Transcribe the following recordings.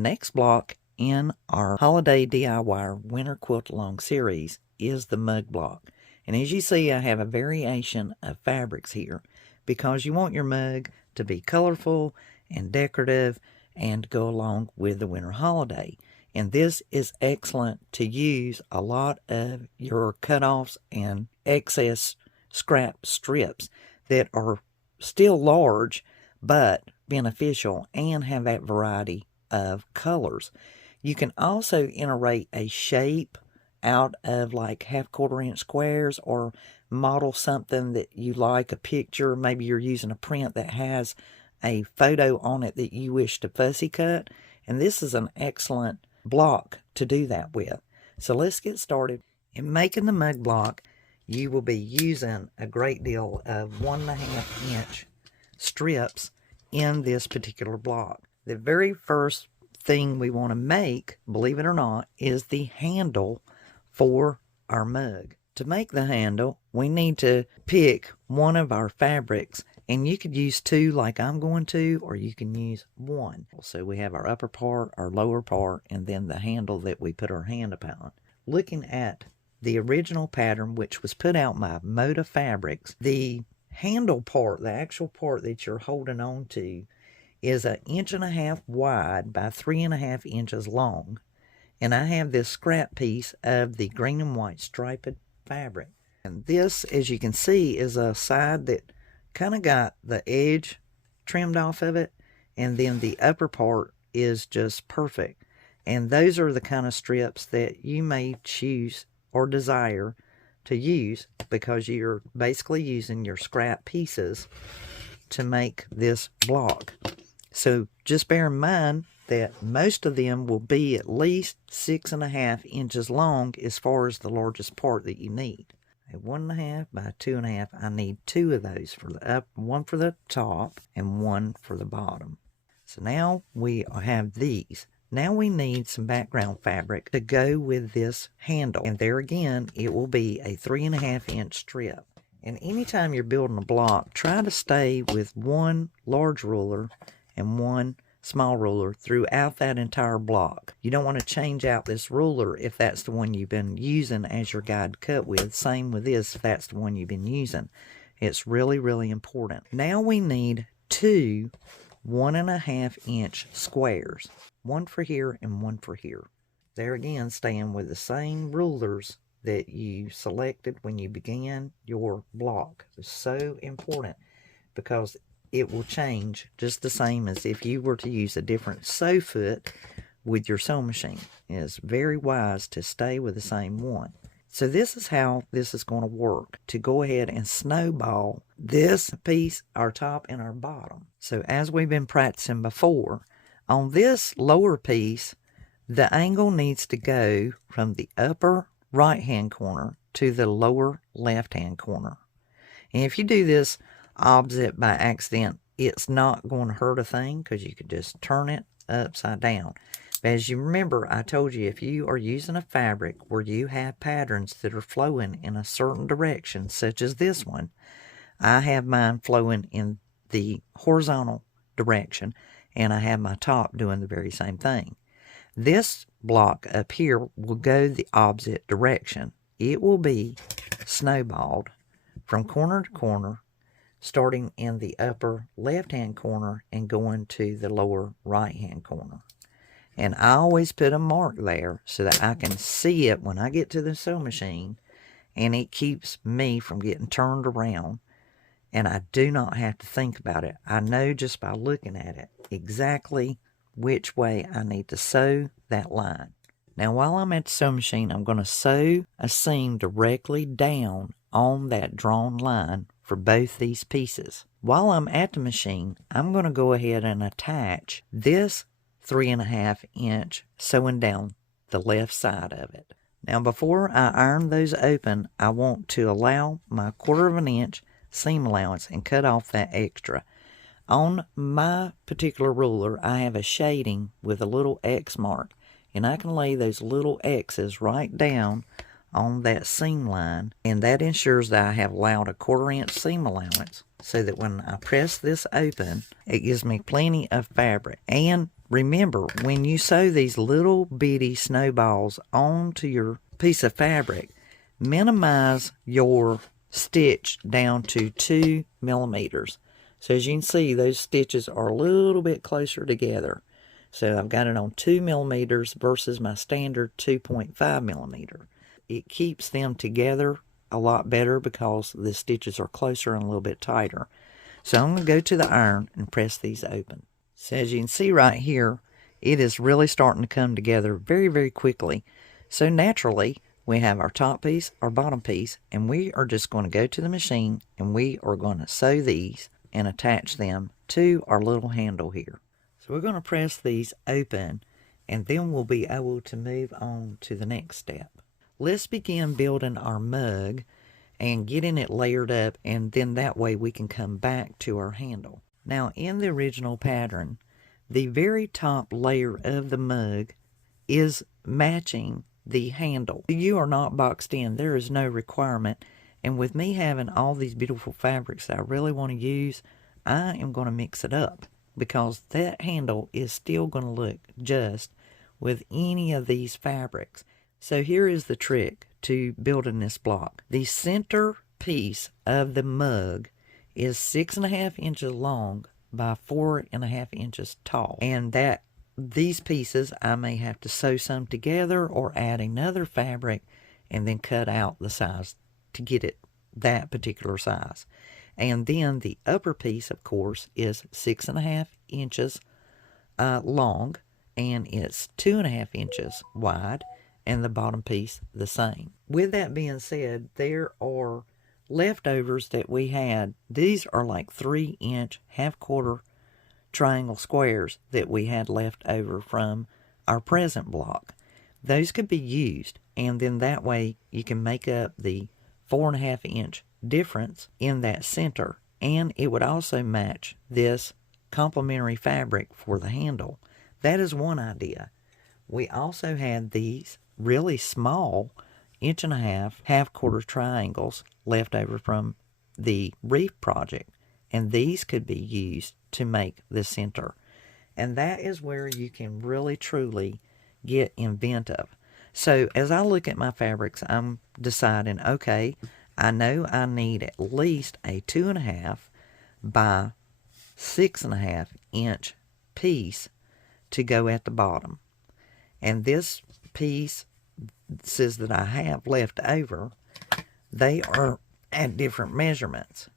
next block in our Holiday DIY Winter Quilt Along series is the mug block. And as you see, I have a variation of fabrics here because you want your mug to be colorful and decorative and go along with the winter holiday. And this is excellent to use a lot of your cutoffs and excess scrap strips that are still large but beneficial and have that variety of colors. You can also iterate a shape out of like 1/4 inch squares or model something that you like, a picture. Maybe you're using a print that has a photo on it that you wish to fussy cut, and this is an excellent block to do that with. So let's get started. In making the mug block, you will be using a great deal of 1.5 inch strips in this particular block. The very first thing we want to make, believe it or not, is the handle for our mug. To make the handle, we need to pick one of our fabrics, and you could use two like I'm going to, or you can use one. So we have our upper part, our lower part, and then the handle that we put our hand upon. Looking at the original pattern, which was put out by Moda Fabrics, the handle part, the actual part that you're holding on to, is 1.5 inches wide by 3.5 inches long. And I have this scrap piece of the green and white striped fabric. And this, as you can see, is a side that kind of got the edge trimmed off of it. And then the upper part is just perfect. And those are the kind of strips that you may choose or desire to use because you're basically using your scrap pieces to make this block. So just bear in mind that most of them will be at least 6.5 inches long as far as the largest part that you need. 1.5 by 2.5, I need 2 of those for the up, one for the top and one for the bottom. So now we have these. Now we need some background fabric to go with this handle. And there again, it will be a 3.5 inch strip. And anytime you're building a block, try to stay with one large ruler and one small ruler throughout that entire block. You don't want to change out this ruler if that's the one you've been using as your guide cut with. Same with this if that's the one you've been using. It's really, really important. Now we need 2 1.5 inch squares. One for here and one for here. There again, staying with the same rulers that you selected when you began your block. It's so important because it will change just the same as if you were to use a different sew foot with your sewing machine. It's very wise to stay with the same one. So this is how this is going to work, to go ahead and snowball this piece, our top and our bottom. So as we've been practicing before, on this lower piece, the angle needs to go from the upper right-hand corner to the lower left-hand corner. And if you do this opposite by accident, it's not going to hurt a thing because you could just turn it upside down. But as you remember, I told you if you are using a fabric where you have patterns that are flowing in a certain direction, such as this one, I have mine flowing in the horizontal direction, and I have my top doing the very same thing. This block up here will go the opposite direction. It will be snowballed from corner to corner, starting in the upper left-hand corner and going to the lower right-hand corner. And I always put a mark there so that I can see it when I get to the sewing machine, and it keeps me from getting turned around, and I do not have to think about it. I know just by looking at it exactly which way I need to sew that line. Now while I'm at the sewing machine, I'm going to sew a seam directly down on that drawn line for both these pieces. While I'm at the machine, I'm going to go ahead and attach this 3.5 inch sewing down the left side of it. Now before I iron those open, I want to allow my 1/4 inch seam allowance and cut off that extra. On my particular ruler, I have a shading with a little X mark, and I can lay those little X's right down on that seam line, and that ensures that I have allowed a 1/4 inch seam allowance so that when I press this open, it gives me plenty of fabric. And remember, when you sew these little bitty snowballs onto your piece of fabric, minimize your stitch down to 2 millimeters. So as you can see, those stitches are a little bit closer together. So I've got it on 2 millimeters versus my standard 2.5 millimeter. It keeps them together a lot better because the stitches are closer and a little bit tighter. So I'm going to go to the iron and press these open. So as you can see right here, it is really starting to come together very, very quickly. So naturally, we have our top piece, our bottom piece, and we are just going to go to the machine and we are going to sew these and attach them to our little handle here. So we're going to press these open and then we'll be able to move on to the next step. Let's begin building our mug and getting it layered up, and then that way we can come back to our handle. Now in the original pattern, the very top layer of the mug is matching the handle. You are not boxed in. There is no requirement. And with me having all these beautiful fabrics that I really want to use, I am going to mix it up because that handle is still going to look just with any of these fabrics. So here is the trick to building this block. The center piece of the mug is 6.5 inches long by 4.5 inches tall. And that these pieces, I may have to sew some together or add another fabric and then cut out the size to get it that particular size. And then the upper piece, of course, is 6.5 inches long, and it's 2.5 inches wide, and the bottom piece the same. With that being said, there are leftovers that we had. These are like 3-inch half-quarter triangle squares that we had left over from our present block. Those could be used, and then that way you can make up the 4.5-inch difference in that center, and it would also match this complementary fabric for the handle. That is one idea. We also had these really small 1.5-inch half-quarter triangles left over from the reef project, and these could be used to make the center. And that is where you can really truly get inventive. So as I look at my fabrics, I'm deciding, okay, I know I need at least a 2.5 by 6.5 inch piece to go at the bottom. And this piece says that I have left over, they are at different measurements.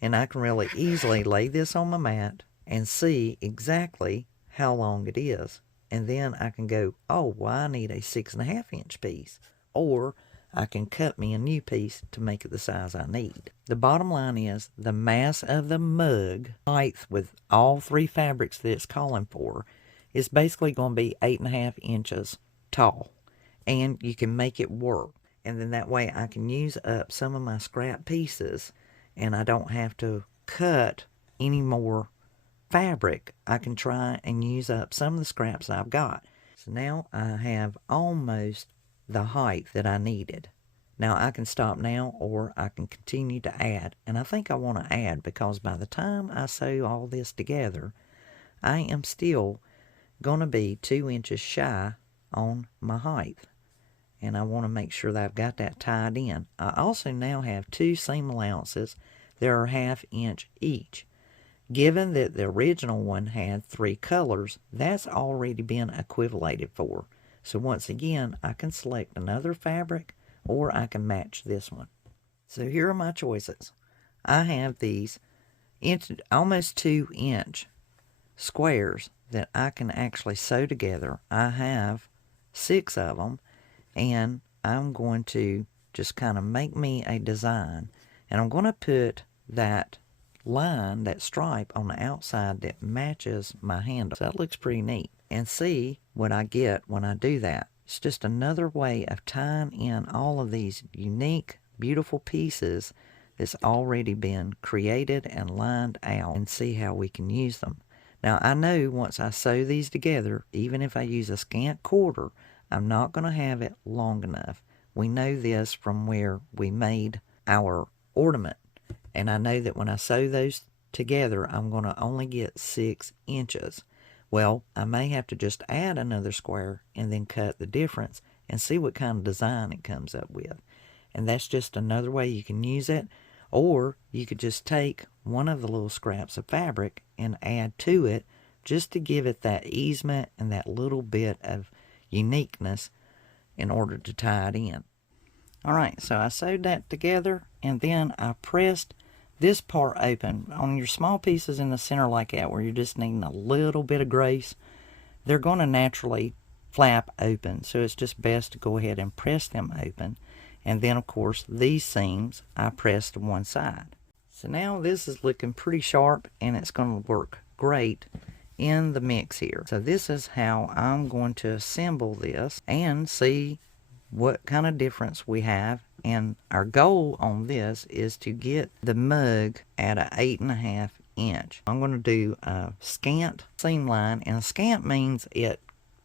And I can really easily lay this on my mat and see exactly how long it is. And then I can go, oh, well, I need a 6.5-inch piece. Or I can cut me a new piece to make it the size I need. The bottom line is the mass of the mug, height with all three fabrics that it's calling for, is basically going to be 8.5 inches tall. And you can make it work. And then that way I can use up some of my scrap pieces and I don't have to cut any more fabric. I can try and use up some of the scraps I've got. So now I have almost the height that I needed. Now I can stop now or I can continue to add. And I think I want to add because by the time I sew all this together, I am still going to be 2 inches shy on my height. And I want to make sure that I've got that tied in. I also now have 2 seam allowances that are 1/2 inch each. Given that the original one had 3 colors, that's already been equivalated for. So once again, I can select another fabric or I can match this one. So here are my choices. I have these almost 2-inch squares that I can actually sew together. I have 6 of them. And I'm going to just kind of make me a design. And I'm going to put that line, that stripe on the outside that matches my handle. So that looks pretty neat. And see what I get when I do that. It's just another way of tying in all of these unique, beautiful pieces that's already been created and lined out, and see how we can use them. Now I know once I sew these together, even if I use a scant quarter, I'm not going to have it long enough. We know this from where we made our ornament. And I know that when I sew those together, I'm going to only get 6 inches. Well, I may have to just add another square and then cut the difference and see what kind of design it comes up with. And that's just another way you can use it. Or you could just take one of the little scraps of fabric and add to it just to give it that easement and that little bit of uniqueness in order to tie it in. Alright, so I sewed that together and then I pressed this part open. On your small pieces in the center like that where you're just needing a little bit of grace, they're going to naturally flap open. So it's just best to go ahead and press them open. And then of course these seams I pressed to one side. So now this is looking pretty sharp and it's going to work great in the mix here. So this is how I'm going to assemble this and see what kind of difference we have. And our goal on this is to get the mug at a 8.5 inch. I'm going to do a scant seam line, and a scant means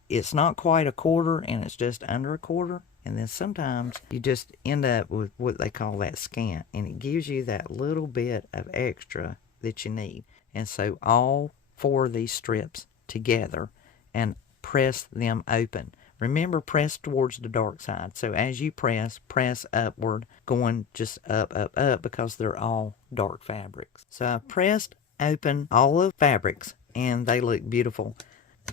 it's not quite a quarter and it's just under a quarter. And then sometimes you just end up with what they call that scant, and it gives you that little bit of extra that you need. And so all 4 of these strips together and press them open. Remember, press towards the dark side. So as you press upward, going just up, up, up, because they're all dark fabrics. So I pressed open all the fabrics and they look beautiful.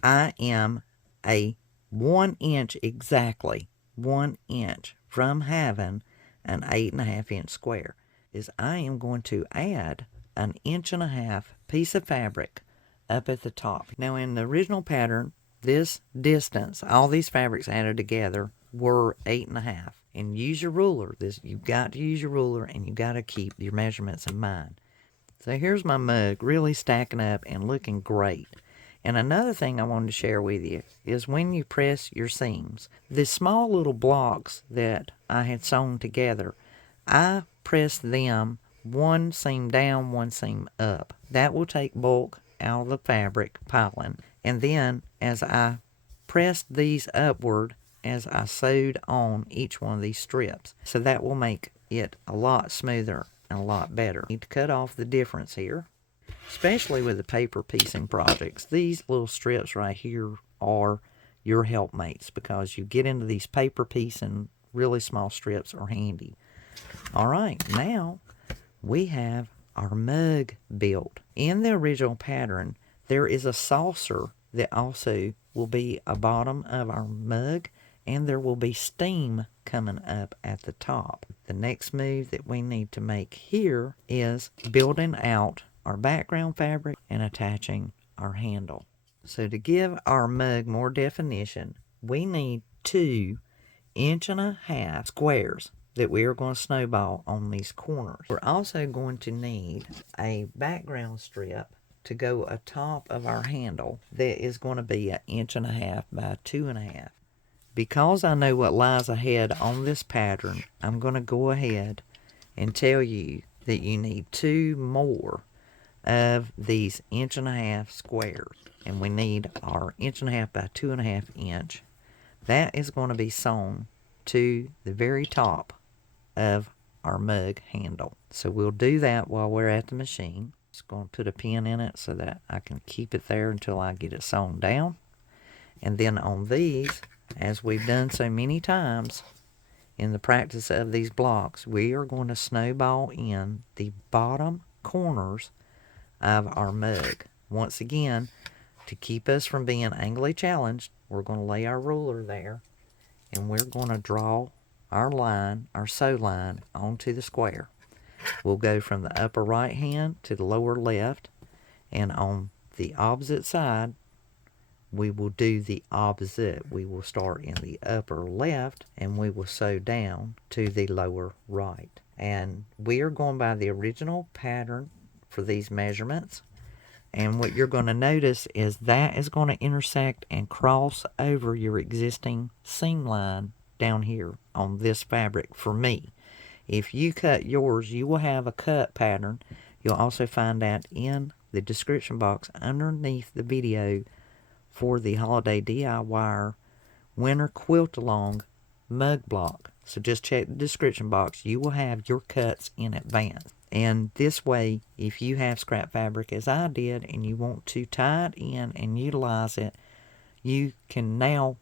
I am a 1 inch exactly, 1 inch from having an 8.5 inch square. Is I am going to add an 1.5 inch piece of fabric up at the top. Now in the original pattern, this distance, all these fabrics added together, were 8.5. And use your ruler. You've got to use your ruler and you've got to keep your measurements in mind. So here's my mug really stacking up and looking great. And another thing I wanted to share with you is when you press your seams, the small little blocks that I had sewn together, I pressed them one seam down, one seam up. That will take bulk out of the fabric piling. And then as I pressed these upward, as I sewed on each one of these strips, so that will make it a lot smoother and a lot better. I need to cut off the difference here, especially with the paper piecing projects. These little strips right here are your helpmates, because you get into these paper piecing, really small strips are handy. Alright, now we have our mug built. In the original pattern, there is a saucer that also will be a bottom of our mug, and there will be steam coming up at the top. The next move that we need to make here is building out our background fabric and attaching our handle. So to give our mug more definition, we need 2 1.5 inch squares that we are going to snowball on these corners. We're also going to need a background strip to go atop of our handle that is going to be 1.5 inches by 2.5. Because I know what lies ahead on this pattern, I'm going to go ahead and tell you that you need 2 more of these 1.5 inch squares. And we need our 1.5 inches by 2.5 inch. That is going to be sewn to the very top of our mug handle. So we'll do that while we're at the machine. Just going to put a pin in it so that I can keep it there until I get it sewn down. And then on these, as we've done so many times in the practice of these blocks, we are going to snowball in the bottom corners of our mug. Once again, to keep us from being angrily challenged, we're going to lay our ruler there and we're going to draw our line, our sew line, onto the square. We'll go from the upper right hand to the lower left, and on the opposite side we will do the opposite. We will start in the upper left and we will sew down to the lower right. And we are going by the original pattern for these measurements. And what you're going to notice is that is going to intersect and cross over your existing seam line down here on this fabric for me. If you cut yours, you will have a cut pattern. You'll also find that in the description box underneath the video for the Holiday DIYER Winter Quilt Along mug block. So just check the description box. You will have your cuts in advance. And this way, if you have scrap fabric as I did and you want to tie it in and utilize it, you can now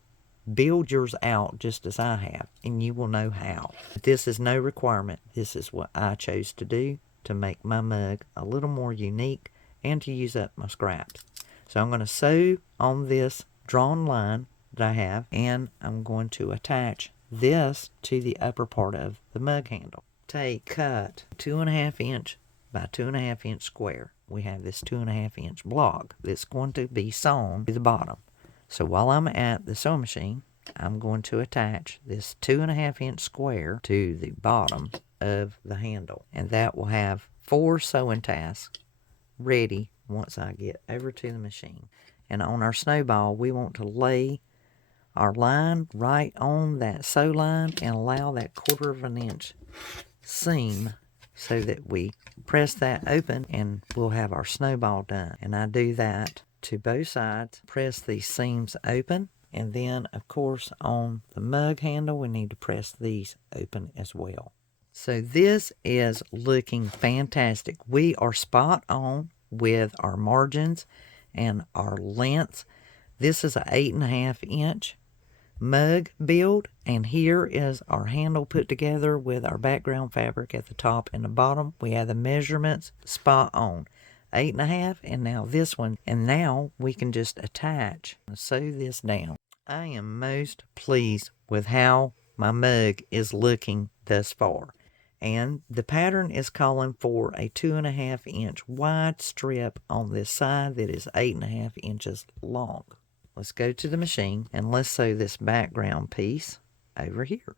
build yours out just as I have, and you will know how. This is no requirement. This is what I chose to do to make my mug a little more unique and to use up my scraps. So I'm going to sew on this drawn line that I have, and I'm going to attach this to the upper part of the mug handle. Cut 2.5 inch by 2.5 inch square. We have this 2.5 inch block that's going to be sewn to the bottom. So while I'm at the sewing machine, I'm going to attach this 2.5 inch square to the bottom of the handle. And that will have 4 sewing tasks ready once I get over to the machine. And on our snowball, we want to lay our line right on that sew line and allow that 1/4 inch seam so that we press that open and we'll have our snowball done. And I do that to both sides, press these seams open, and then of course on the mug handle we need to press these open as well. So this is looking fantastic. We are spot on with our margins and our lengths. This is an 8.5 inch mug build, and here is our handle put together with our background fabric at the top and the bottom. We have the measurements spot on, 8.5, and now this one, and now we can just attach and sew this down. I am most pleased with how my mug is looking thus far, and the pattern is calling for a 2.5 inch wide strip on this side that is 8.5 inches long. Let's go to the machine and let's sew this background piece over here.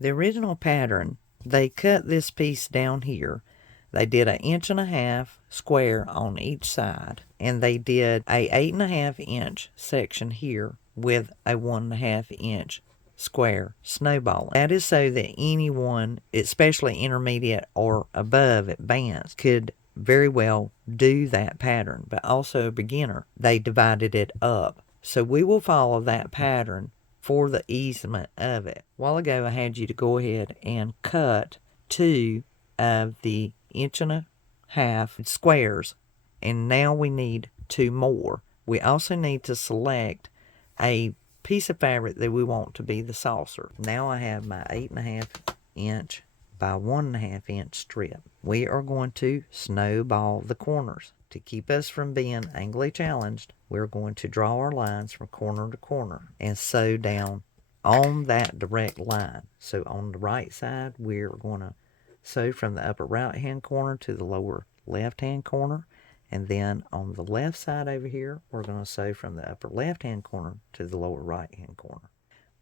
The original pattern, they cut this piece down here. They did an 1.5 inch square on each side, and they did a 8.5 inch section here with a 1.5 inch square snowballing. That is so that anyone, especially intermediate or above advanced, could very well do that pattern, but also a beginner. They divided it up. So we will follow that pattern for the easement of it. A while ago I had you to go ahead and cut 2 of the 1.5 inch squares, and now we need 2 more. We also need to select a piece of fabric that we want to be the saucer. Now I have my 8.5 inch by 1.5 inch strip. We are going to snowball the corners. To keep us from being angrily challenged, we're going to draw our lines from corner to corner and sew down on that direct line. So on the right side, we're going to sew from the upper right hand corner to the lower left hand corner. And then on the left side over here, we're going to sew from the upper left hand corner to the lower right hand corner.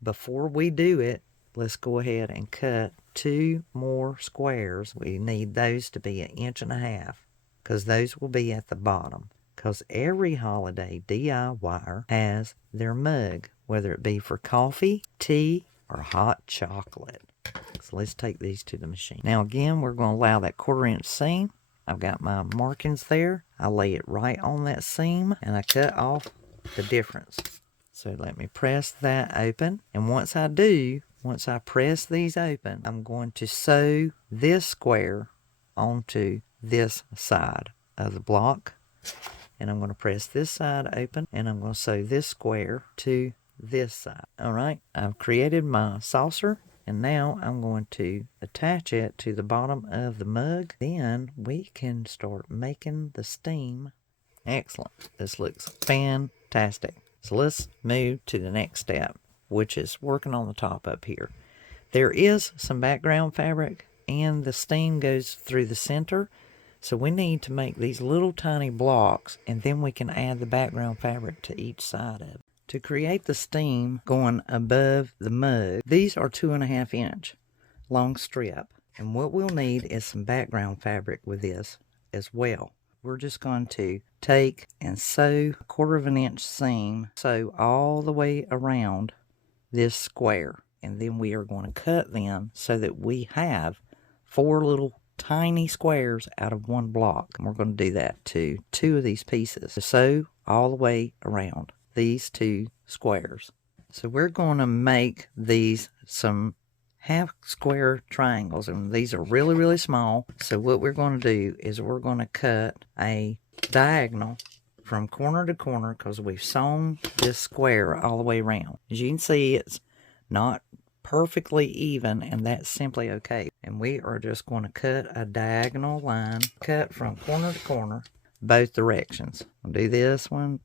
Before we do it, let's go ahead and cut 2 more squares. We need those to be 1.5 inches, because those will be at the bottom. Because every holiday DIYer has their mug, whether it be for coffee, tea, or hot chocolate. So let's take these to the machine. Now again, we're going to allow that 1/4 inch seam. I've got my markings there. I lay it right on that seam, and I cut off the difference. So let me press that open. And once I press these open, I'm going to sew this square onto this side of the block. And I'm going to press this side open, and I'm going to sew this square to this side. Alright, I've created my saucer, and now I'm going to attach it to the bottom of the mug. Then we can start making the steam. Excellent. This looks fantastic. So let's move to the next step, which is working on the top up here. There is some background fabric, and the steam goes through the center. So we need to make these little tiny blocks, and then we can add the background fabric to each side of it. To create the steam going above the mug, these are 2.5 inch long strip. And what we'll need is some background fabric with this as well. We're just going to take and sew 1/4 inch seam, sew all the way around this square. And then we are going to cut them so that we have 4 little tiny squares out of one block. And we're going to do that to 2 of these pieces. So sew all the way around these 2 squares. So we're going to make these some half square triangles, and these are really, really small. So what we're going to do is we're going to cut a diagonal from corner to corner because we've sewn this square all the way around. As you can see, it's not perfectly even, and that's simply okay. And we are just going to cut a diagonal line, cut from corner to corner, both directions. We'll do this one,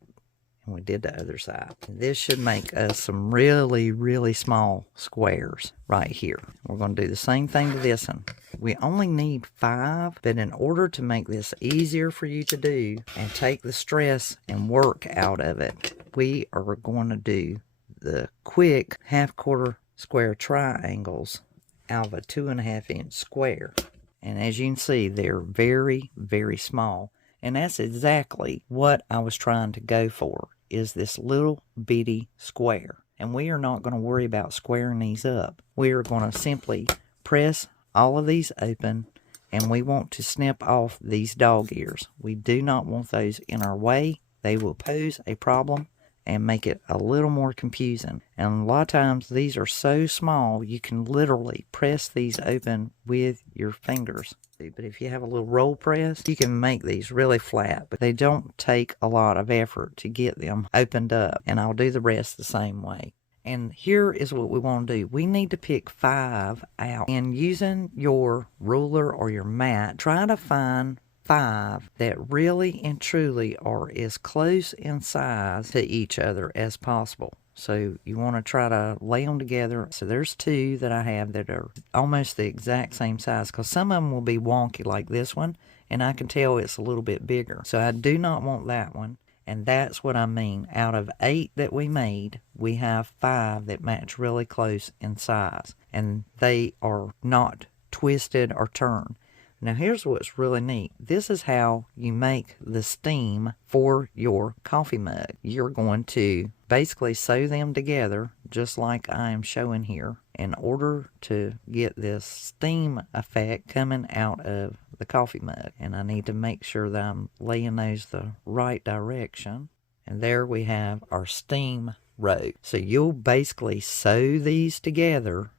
and we did the other side. This should make us some really, really small squares right here. We're going to do the same thing to this one. We only need 5, but in order to make this easier for you to do and take the stress and work out of it, we are going to do the quick half-quarter square triangles out of a 2.5 inch square. And as you can see, they're very, very small. And that's exactly what I was trying to go for, is this little bitty square. And we are not going to worry about squaring these up. We are going to simply press all of these open, and we want to snip off these dog ears. We do not want those in our way. They will pose a problem and make it a little more confusing. And a lot of times these are so small you can literally press these open with your fingers. But if you have a little roll press, you can make these really flat, but they don't take a lot of effort to get them opened up. And I'll do the rest the same way. And here is what we want to do. We need to pick 5 out. And using your ruler or your mat, try to find 5 that really and truly are as close in size to each other as possible. So you want to try to lay them together. So there's 2 that I have that are almost the exact same size, because some of them will be wonky like this one, and I can tell it's a little bit bigger. So I do not want that one. And that's what I mean. Out of 8 that we made, we have 5 that match really close in size. And they are not twisted or turned. Now here's what's really neat. This is how you make the steam for your coffee mug. You're going to basically sew them together just like I am showing here in order to get this steam effect coming out of the coffee mug. And I need to make sure that I'm laying those the right direction. And there we have our steam row. So you'll basically sew these together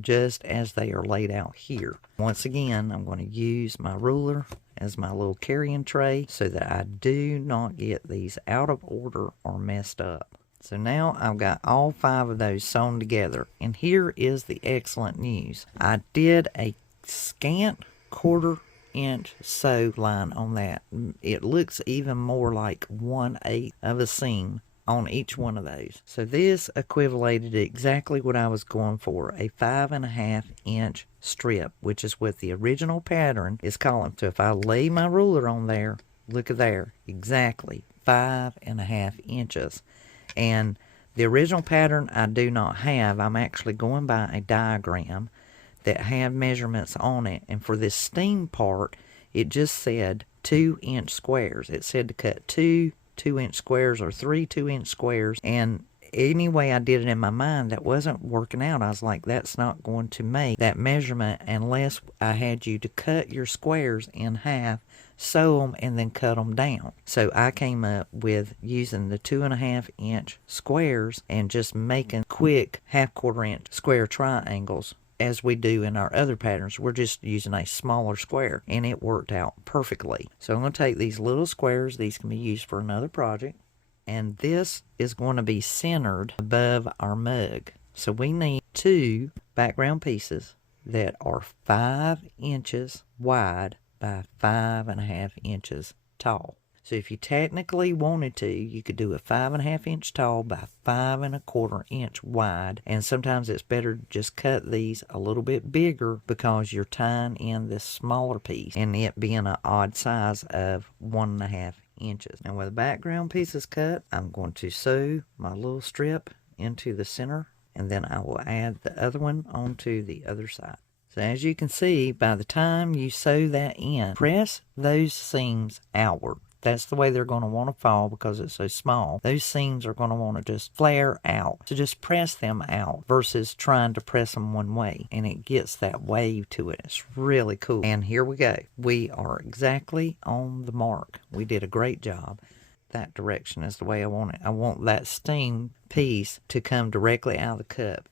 just as they are laid out here. Once again, I'm going to use my ruler as my little carrying tray so that I do not get these out of order or messed up. So now I've got all 5 of those sewn together. And here is the excellent news. I did a scant 1/4 inch sew line on that. It looks even more like 1/8 of a seam on each one of those. So this equivalated exactly what I was going for, a 5.5 inch strip, which is what the original pattern is calling. So if I lay my ruler on there, look at there, exactly 5.5 inches. And the original pattern I do not have. I'm actually going by a diagram that had measurements on it. And for this steam part, it just said 2 inch squares. It said to cut 2 2-inch squares or 3 2-inch squares. And anyway I did it in my mind, that wasn't working out. I was like, that's not going to make that measurement unless I had you to cut your squares in half, sew them, and then cut them down. So I came up with using the 2.5 inch squares and just making quick 1/4 inch square triangles as we do in our other patterns. We're just using a smaller square, and it worked out perfectly. So I'm going to take these little squares. These can be used for another project. And this is going to be centered above our mug. So we need 2 background pieces that are 5 inches wide by 5.5 inches tall. So if you technically wanted to, you could do a 5.5 inch tall by 5.25 inch wide. And sometimes it's better to just cut these a little bit bigger because you're tying in this smaller piece and it being an odd size of 1.5 inches. Now with the background pieces cut, I'm going to sew my little strip into the center, and then I will add the other one onto the other side. So as you can see, by the time you sew that in, press those seams outward. That's the way they're going to want to fall because it's so small. Those seams are going to want to just flare out. So just press them out versus trying to press them one way. And it gets that wave to it. It's really cool. And here we go. We are exactly on the mark. We did a great job. That direction is the way I want it. I want that steam piece to come directly out of the cup.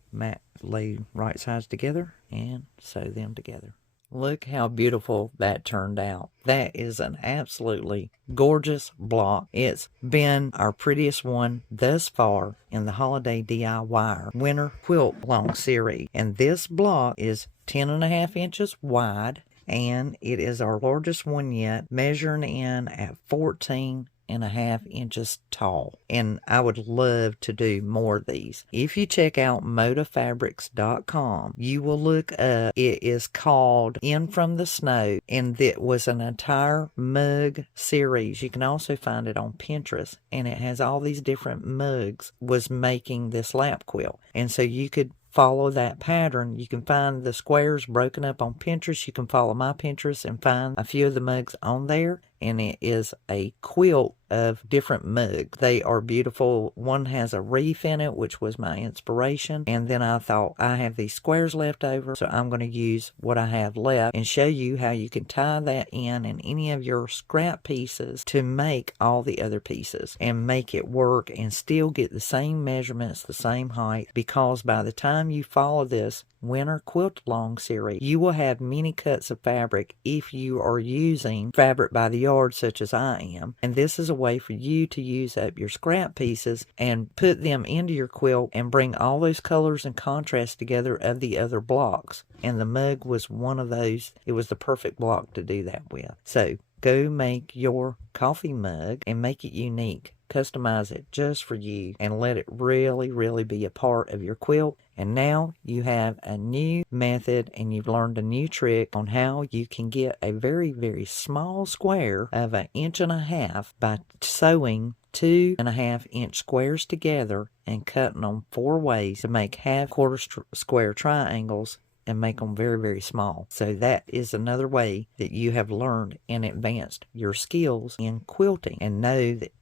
lay right sides together and sew them together. Look how beautiful that turned out. That is an absolutely gorgeous block. It's been our prettiest one thus far in the Holiday DIYer Winter Quilt Long series. And this block is 10.5 inches wide, and it is our largest one yet, measuring in at 14.5 inches tall. And I would love to do more of these. If you check out modafabrics.com, you will look up, it is called In From the Snow, and it was an entire mug series. You can also find it on Pinterest, and it has all these different mugs was making this lap quilt. And so you could follow that pattern. You can find the squares broken up on Pinterest. You can follow my Pinterest and find a few of the mugs on there. And it is a quilt of different mugs. They are beautiful. One has a reef in it, which was my inspiration. And then I thought, I have these squares left over, so I'm going to use what I have left and show you how you can tie that in any of your scrap pieces to make all the other pieces and make it work and still get the same measurements, the same height, because by the time you follow this Winter Quilt Long series, you will have many cuts of fabric if you are using fabric by the yard such as I am. And this is a way for you to use up your scrap pieces and put them into your quilt and bring all those colors and contrasts together of the other blocks. And the mug was one of those. It was the perfect block to do that with. So go make your coffee mug and make it unique. Customize it just for you and let it really, really be a part of your quilt. And now you have a new method and you've learned a new trick on how you can get a very, very small square of 1.5 inches by sewing 2.5 inch squares together and cutting them 4 ways to make half-quarter square triangles and make them very, very small. So that is another way that you have learned and advanced your skills in quilting, and know that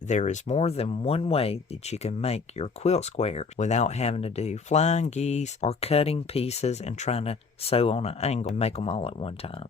there is more than one way that you can make your quilt squares without having to do flying geese or cutting pieces and trying to sew on an angle and make them all at one time.